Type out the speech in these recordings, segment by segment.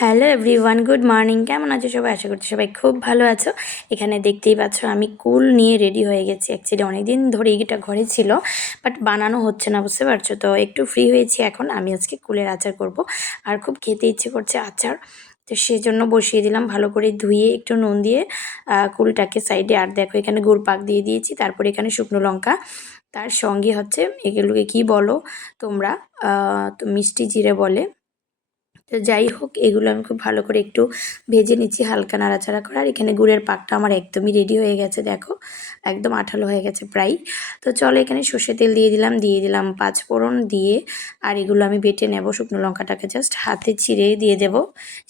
Hello everyone, good morning. কেমন আছো সবাই? আশা করছি সবাই খুব ভালো আছো। এখানে দেখতেই পাচ্ছ আমি কুল নিয়ে রেডি হয়ে গেছি। অ্যাকচুয়ালি অনেক দিন ধরে এটা ঘরে ছিল, বাট বানানো হচ্ছে না, বুঝতে পারছ? তো একটু ফ্রি হয়েছি এখন। আমি আজকে কুলের আচার করব। আর খুব খেতে ইচ্ছে করছে আচার। তো সেই জন্য বসিয়ে দিলাম, ভালো করে ধুয়ে একটু নুন দিয়ে কুলটাকে সাইডে আর দেখো এখানে গুড় পাক দিয়ে দিয়েছি, তারপর এখানে শুকনো লঙ্কা। তার সঙ্গে হচ্ছে এগুলোকে কি বলো তোমরা? তো মিষ্টি জিরে বলে। তো যাই হোক, এগুলো আমি খুব ভালো করে একটু ভেজে নিচ্ছি, হালকা নাড়াচাড়া করে। আর এখানে গুড়ের পাকটা আমার একদমই রেডি হয়ে গেছে, দেখো। একদম আঠালো হয়ে গেছে প্রায়। তো চলো এখানে সর্ষে তেল দিয়ে দিলাম দিয়ে দিলাম পাঁচ ফোড়ন দিয়ে। আর এগুলো আমি বেটে নেব শুকনো লঙ্কাটাকে জাস্ট হাতে ছিঁড়ে দিয়ে দেব,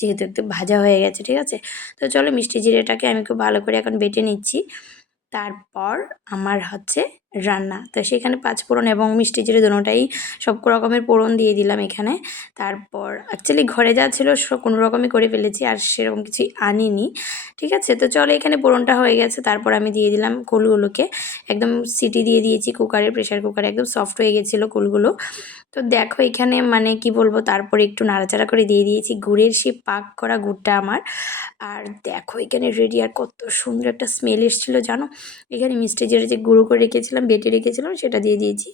যেহেতু একটু ভাজা হয়ে গেছে, ঠিক আছে? তো চলো মিষ্টি জিরেটাকে আমি খুব ভালো করে এখন বেটে নিচ্ছি। তারপর আমার হচ্ছে রান্না। তো সেখানে পাঁচ ফোড়ন এবং মিষ্টি জিরে দুটোটাই সব রকমের ফোড়ন দিয়ে দিলাম এখানে। তারপর অ্যাকচুয়ালি ঘরে যা ছিল কোনো রকমই করে ফেলেছি আর সেরকম কিছু আনিনি। ঠিক আছে? তো চলো এখানে ফোড়নটা হয়ে গেছে। তারপর আমি দিয়ে দিলাম কুলগুলোকে। একদম সিটি দিয়ে দিয়েছি কুকারে প্রেশার কুকারে। একদম সফট হয়ে গেছিল কুলগুলো। তো দেখো এখানে মানে কি বলব? তারপরে একটু নাড়াচাড়া করে দিয়ে দিয়েছি। গুড়ের সেই পাক করা গুড়টা আমার। আর দেখো এখানে রেডি আর কত সুন্দর একটা স্মেল এসেছিল, জানো? এখানে মিষ্টি যেটা যে গুঁড়ো করে রেখেছিলাম বেটে রেখেছিলাম, সেটা দিয়ে দিয়েছি।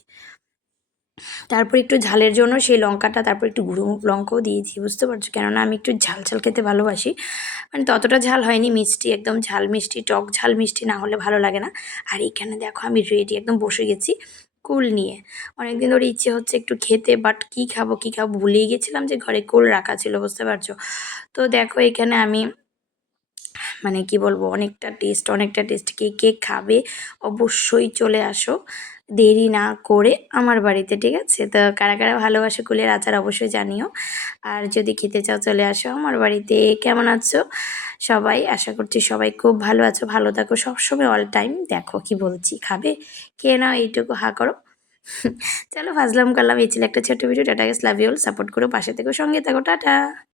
তারপর একটু ঝালের জন্য সেই লঙ্কাটা, তারপর একটু গুঁড়ো লঙ্কাও দিয়েছি, বুঝতে পারছ? কেননা আমি একটু ঝাল ঝাল খেতে ভালোবাসি। মানে ততটা ঝাল হয়নি, মিষ্টি, একদম ঝাল মিষ্টি, টক ঝাল মিষ্টি না হলে ভালো লাগে না। আর এখানে দেখো আমি রেডি একদম বসে গেছি কুল নিয়ে। অনেকদিন ধরে ইচ্ছে হচ্ছে একটু খেতে বাট কি খাব কি খাব ভুলেই গেছিলাম যে ঘরে কুল রাখা ছিল, বুঝতে পারছ? তো দেখো এখানে আমি মানে কি বলব, অনেকটা টেস্ট অনেকটা টেস্ট কে কে খাবে অবশ্যই চলে আসো। দেরি না করে আমার বাড়িতে, ঠিক আছে? তো কারা কারা ভালোবাসে কুলের আচার অবশ্যই জানিও। আর যদি খেতে চাও চলে আসো আমার বাড়িতে। কেমন আছো? সবাই, আশা করছি সবাই খুব ভালো আছো, ভালো থাকো সবসময় অল টাইম দেখো কি বলছি, খাবে? কে নাও, এইটুকু হা করো। চলো, ফাজলাম করলাম এই ছিল একটা ছোট্ট video tata guys love you all support করো, পাশে থেকো, সঙ্গে থাকো। টাটা